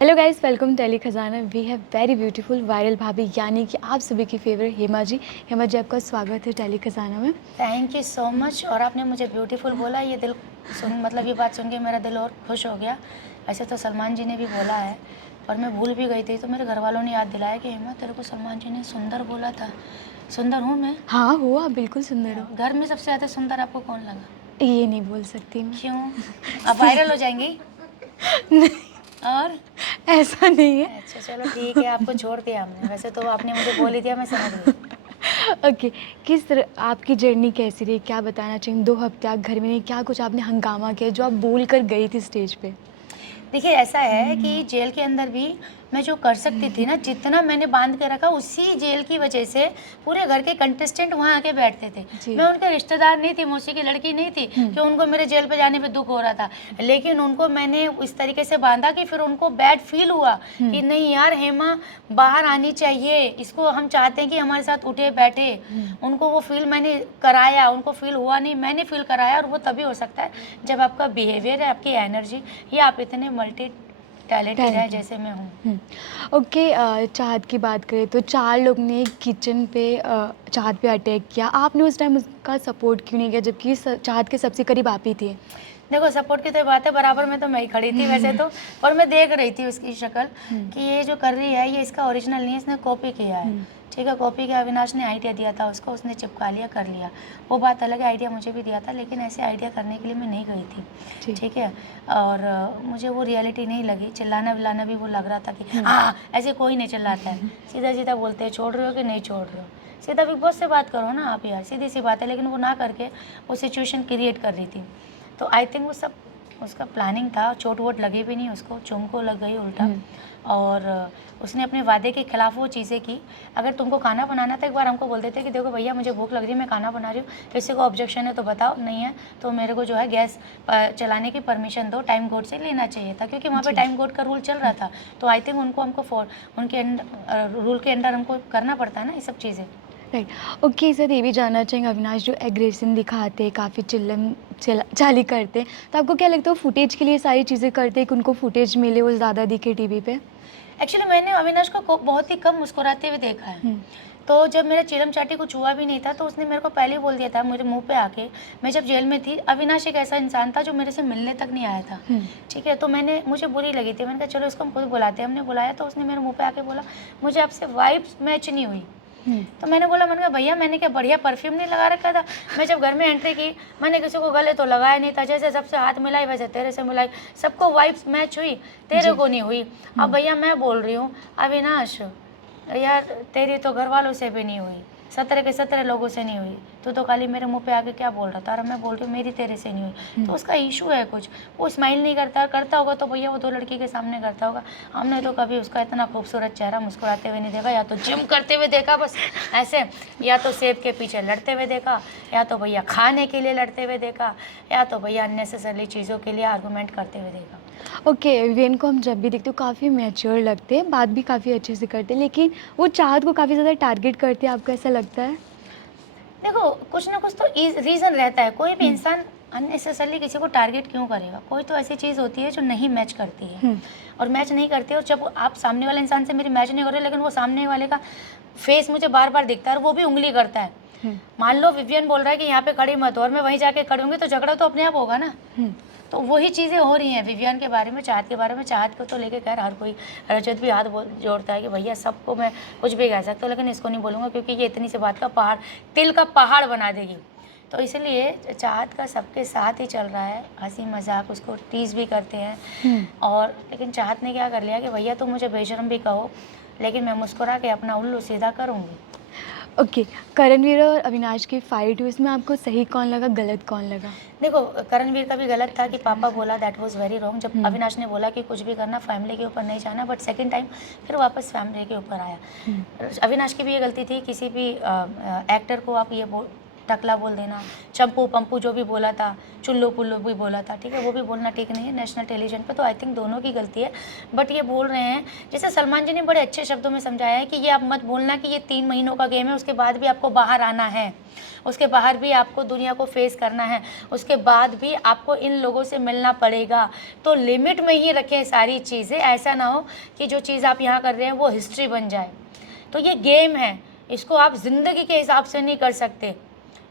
Hello guys, welcome Tele Khazana. We have very beautiful viral भाभी यानी कि आप सभी की फेवरेट हेमा जी। हेमा जी, आपका स्वागत है टेली खजाना में। Thank you so much. और आपने मुझे ब्यूटीफुल बोला, ये दिल सुन मतलब ये बात सुन के मेरा दिल और खुश हो गया। ऐसे तो सलमान जी ने भी बोला है, पर मैं भूल भी गई थी, तो मेरे घर वालों ने याद दिलाया कि हेमा तेरे को सलमान जी ने सुंदर बोला था। सुंदर हूँ मैं? हाँ हो, आप बिल्कुल सुंदर हो। घर में सबसे ज़्यादा सुंदर आपको कौन लगा? ये नहीं बोल सकती मैं। क्यों? अब वायरल हो जाएंगी। नहीं, और ऐसा नहीं है। अच्छा चलो ठीक है, आपको छोड़ दिया हमने, वैसे तो आपने मुझे बोल ही दिया, मैं समझ गई। ओके, किस तरह आपकी जर्नी कैसी रही, क्या बताना चाहिए? 2 हफ्ते आप घर में नहीं, क्या कुछ आपने हंगामा किया जो आप बोल कर गई थी स्टेज पे? देखिए ऐसा है कि जेल के अंदर भी मैं जो कर सकती थी ना, जितना मैंने बांध के रखा, उसी जेल की वजह से पूरे घर के कंटेस्टेंट वहाँ आके बैठते थे। जी। मैं उनके रिश्तेदार नहीं थी, मौसी की लड़की नहीं थी कि उनको मेरे जेल पे जाने पे दुख हो रहा था, लेकिन उनको मैंने इस तरीके से बांधा कि फिर उनको बैड फील हुआ कि नहीं यार, हेमा बाहर आनी चाहिए, इसको हम चाहते हैं कि हमारे साथ उठे बैठे। उनको वो फील मैंने कराया, उनको फील हुआ नहीं, मैंने फील कराया। और वो तभी हो सकता है जब आपका बिहेवियर है, आपकी एनर्जी, या आप इतने मल्टी टैलेंटेड है जैसे मैं हूँ। ओके, चाहत की बात करें तो 4 लोग ने किचन पे चाहत पे अटैक किया। आपने उस टाइम उसका सपोर्ट क्यों नहीं किया, जबकि चाहत के सबसे करीब आप ही थे? देखो सपोर्ट की तो बात है, बराबर में तो मैं ही खड़ी थी वैसे तो। और मैं देख रही थी उसकी शक्ल कि ये जो कर रही है ये इसका ओरिजिनल नहीं है, इसने कॉपी किया है। ठीक है, कॉपी किया। अविनाश ने आइडिया दिया था उसको, उसने चिपका लिया, कर लिया। वो बात अलग है, आइडिया मुझे भी दिया था, लेकिन ऐसे आइडिया करने के लिए मैं नहीं गई थी। ठीक है। और मुझे वो रियलिटी नहीं लगी। चिल्लाना विल्लाना भी वो लग रहा था कि हाँ, ऐसे कोई नहीं चिल्लाता है। सीधा सीधा बोलते हैं, छोड़ रहे हो कि नहीं छोड़ रहे हो। सीधा बिग बॉस से बात करो ना आप यार, सीधी सी बात है। लेकिन वो ना करके वो सिचुएशन क्रिएट कर रही थी। तो आई थिंक वो सब उसका प्लानिंग था। चोट वोट लगी भी नहीं उसको, चुम को लग गई उल्टा। और उसने अपने वादे के खिलाफ वो चीज़ें की। अगर तुमको खाना बनाना था, एक बार हमको बोल देते कि देखो भैया मुझे भूख लग रही है, मैं खाना बना रही हूँ, किसी को ऑब्जेक्शन है तो बताओ, नहीं है तो मेरे को जो है गैस चलाने की परमिशन दो, टाइम कोड से लेना चाहिए था, क्योंकि वहाँ पे टाइम कोड का रूल चल रहा था। तो आई थिंक हमको उनके रूल के अंडर हमको करना पड़ता है ना ये सब चीज़ें। राइट। ओके सर, ये भी जानना चाहेंगे, अविनाश जो एग्रेशन दिखाते हैं, काफ़ी चिल्लम चाली करते हैं, तो आपको क्या लगता है वो फुटेज के लिए सारी चीज़ें करते हैं कि उनको फुटेज मिले, वो ज़्यादा दिखे टीवी पे? एक्चुअली मैंने अविनाश को बहुत ही कम मुस्कुराते हुए देखा है। तो जब मेरा चिलम चाटी कुछ हुआ भी नहीं था, तो उसने मेरे को पहले ही बोल दिया था मेरे मुंह पे आके। मैं जब जेल में थी, अविनाश एक ऐसा इंसान था जो मेरे से मिलने तक नहीं आया था। ठीक है, तो मुझे बुरी लगी थी। मैंने कहा चलो इसको हम खुद बुलाते हैं। हमने बुलाया तो उसने मेरे मुंह पे आके बोला मुझे आपसे वाइब्स मैच नहीं हुई। तो मैंने कहा भैया मैंने क्या बढ़िया परफ्यूम नहीं लगा रखा था? मैं जब घर में एंट्री की, मैंने किसी को गले तो लगाया नहीं था, जैसे सबसे हाथ मिलाई वैसे तेरे से मिलाई, सबको वाइब्स मैच हुई, तेरे को नहीं हुई। अब भैया मैं बोल रही हूँ अविनाश, यार तेरी तो घर वालों से भी नहीं हुई, 17 के 17 लोगों से नहीं हुई, तो खाली मेरे मुंह पे आके क्या बोल रहा था? और मैं बोल रही हूँ मेरी तेरे से नहीं हुई। तो उसका इशू है कुछ, वो स्माइल नहीं करता, करता होगा तो भैया वो 2 लड़की के सामने करता होगा। हमने तो कभी उसका इतना खूबसूरत चेहरा मुस्कुराते हुए नहीं देखा, या तो जिम करते हुए देखा बस ऐसे, या तो सेब के पीछे लड़ते हुए देखा, या तो भैया खाने के लिए लड़ते हुए देखा, या तो भैया अननेसेसरी चीज़ों के लिए आर्गूमेंट करते हुए देखा। ओके, विवेन को हम जब भी देखते हो काफ़ी मैच्योर लगते हैं, बात भी काफ़ी अच्छे से करते हैं, लेकिन वो चाहत को काफ़ी ज़्यादा टारगेट करते हैं, आपको ऐसा लगता है? देखो कुछ ना कुछ तो रीज़न रहता है। कोई भी इंसान अननेसेसरली किसी को टारगेट क्यों करेगा? कोई तो ऐसी चीज़ होती है जो नहीं मैच करती है, और मैच नहीं करती है। और जब आप सामने वाले इंसान से मेरी मैच नहीं कर रहे, लेकिन वो सामने वाले का फेस मुझे बार बार दिखता है और वो भी उंगली करता है। मान लो विवियन बोल रहा है कि यहाँ पे खड़ी मत हो, और मैं वहीं जाके खड़ी होंगी, तो झगड़ा तो अपने आप होगा ना। तो वही चीज़ें हो रही हैं विवियन के बारे में, चाहत के बारे में। चाहत को तो लेके खैर हर कोई, रजत भी हाथ जोड़ता है कि भैया सबको मैं कुछ भी कह सकता हूँ, लेकिन इसको नहीं बोलूँगा क्योंकि ये इतनी सी बात का पहाड़, तिल का पहाड़ बना देगी। तो इसलिए चाहत का सबके साथ ही चल रहा है, हंसी मजाक, उसको टीज़ भी करते हैं। और लेकिन चाहत ने क्या कर लिया कि भैया तुम मुझे बेशरम भी कहो, लेकिन मैं मुस्कुरा के अपना उल्लू सीधा करूँगी। ओके, करणवीर और अविनाश की फाइट हुई, इसमें आपको सही कौन लगा, गलत कौन लगा? देखो करणवीर का भी गलत था कि पापा बोला, दैट वाज वेरी रॉन्ग। जब अविनाश ने बोला कि कुछ भी करना फैमिली के ऊपर नहीं जाना, बट सेकंड टाइम फिर वापस फैमिली के ऊपर आया। अविनाश की भी ये गलती थी, किसी भी एक्टर को आप ये टकला बोल देना, चंपू पंपू जो भी बोला था, चुल्लू पुल्लू भी बोला था, ठीक है, वो भी बोलना ठीक नहीं है नेशनल टेलीविजन पे। तो आई थिंक दोनों की गलती है। बट ये बोल रहे हैं, जैसे सलमान जी ने बड़े अच्छे शब्दों में समझाया है कि ये आप मत बोलना कि ये 3 महीनों का गेम है, उसके बाद भी आपको बाहर आना है, उसके बाहर भी आपको दुनिया को फेस करना है, उसके बाद भी आपको इन लोगों से मिलना पड़ेगा। तो लिमिट में ही रखें सारी चीज़ें, ऐसा ना हो कि जो चीज़ आप यहाँ कर रहे हैं वो हिस्ट्री बन जाए। तो ये गेम है, इसको आप ज़िंदगी के हिसाब से नहीं कर सकते,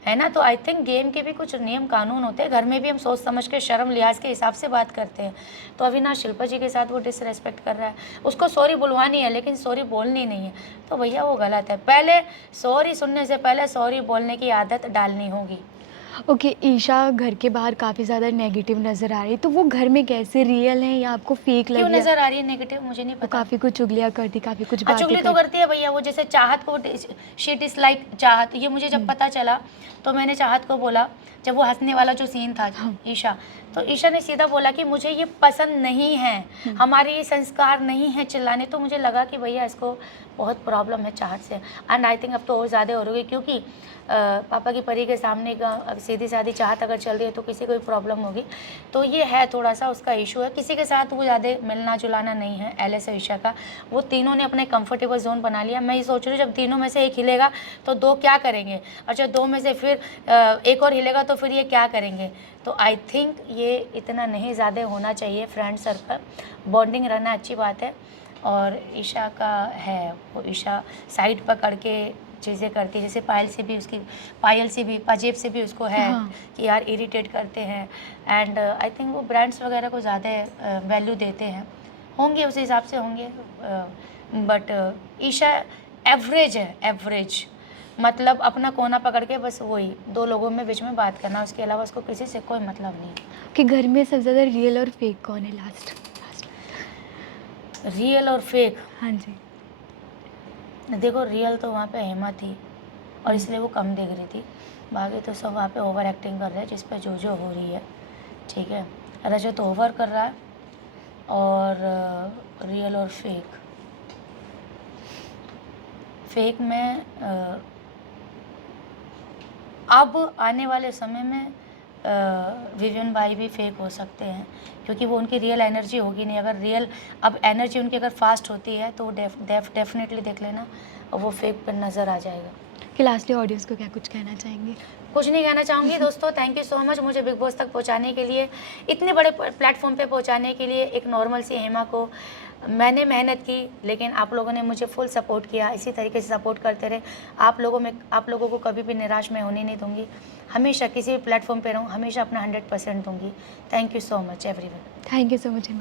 है ना। तो आई थिंक गेम के भी कुछ नियम कानून होते हैं। घर में भी हम सोच समझ के शर्म लिहाज के हिसाब से बात करते हैं। तो अविनाश शिल्पा जी के साथ वो डिसरेस्पेक्ट कर रहा है, उसको सॉरी बुलवानी है लेकिन सॉरी बोलनी नहीं है, तो भैया वो गलत है। पहले सॉरी सुनने से पहले सॉरी बोलने की आदत डालनी होगी। ओके, ईशा घर के बाहर काफ़ी ज़्यादा नेगेटिव नज़र आ रही है, तो वो घर में कैसे रियल है या आपको फेक क्यों लगी? नज़र आ रही है नेगेटिव, मुझे नहीं वो पता। काफ़ी कुछ चुगलियाँ करती, काफ़ी कुछ हाँ, बातें चुगली तो करती। करती है भैया। वो जैसे चाहत को, शी डिसलाइक चाहत, ये मुझे जब पता चला तो मैंने चाहत को बोला, जब वो हंसने वाला जो सीन था हाँ। ईशा, तो ईशा ने सीधा बोला कि मुझे ये पसंद नहीं है, हमारे ये संस्कार नहीं है चिल्लाने। तो मुझे लगा कि भैया इसको बहुत प्रॉब्लम है चाहत से। एंड आई थिंक अब तो और ज़्यादा हो रही है, क्योंकि पापा की परी के सामने का सीधी सादी चाहत अगर चल रही है तो किसी को भी प्रॉब्लम होगी। तो ये है थोड़ा सा उसका इशू है, किसी के साथ वो ज़्यादा मिलना जुलाना नहीं है एलिस और ईशा का। वो तीनों ने अपने कंफर्टेबल जोन बना लिया। मैं ये सोच रही हूँ जब तीनों में से एक हिलेगा तो दो क्या करेंगे, और जब दो में से फिर एक और हिलेगा तो फिर ये क्या करेंगे। तो आई थिंक ये इतना नहीं ज़्यादा होना चाहिए। फ्रेंड सर्कल बॉन्डिंग रहना अच्छी बात है। और ईशा का है, वो ईशा साइड पकड़ के चीज़ें करती है, जैसे पायल से भी, उसकी पायल से भी, पाजेब से भी उसको है हाँ। कि यार इरिटेट करते हैं। एंड आई थिंक वो ब्रांड्स वगैरह को ज़्यादा वैल्यू देते हैं, होंगे उस हिसाब से होंगे। बट ईशा एवरेज है, एवरेज मतलब अपना कोना पकड़ के बस वही दो लोगों में बीच में बात करना, उसके अलावा उसको किसी से कोई मतलब नहीं। कि घर में सबसे ज़्यादा रियल और फेक कौन है लास्ट? रियल और फेक, हाँ जी। देखो रियल तो वहाँ पे हेमा थी और इसलिए वो कम दिख रही थी, बाकी तो सब वहाँ पे ओवर एक्टिंग कर रहे हैं जिस पे जो हो रही है, ठीक है। रजत ओवर कर रहा है। और रियल और फेक, फेक में अब आने वाले समय में विवियन भाई भी फेक हो सकते हैं, क्योंकि वो उनकी रियल एनर्जी होगी नहीं। अगर रियल अब एनर्जी उनकी अगर फास्ट होती है तो डेफिनेटली देख लेना और वो फेक पर नज़र आ जाएगा। कि लास्टली ऑडियंस को क्या कुछ कहना चाहेंगे? कुछ नहीं कहना चाहूँगी दोस्तों, थैंक यू सो मच मुझे बिग बॉस तक पहुँचाने के लिए, इतने बड़े प्लेटफॉर्म पे पहुँचाने के लिए। एक नॉर्मल सी हेमा को मैंने मेहनत की, लेकिन आप लोगों ने मुझे फुल सपोर्ट किया, इसी तरीके से सपोर्ट करते रहे। आप लोगों को कभी भी निराश मैं होने नहीं दूँगी, हमेशा किसी भी प्लेटफॉर्म पे रहूँ, हमेशा अपना 100% दूँगी। Thank you so much everyone. Thank you so much Hima.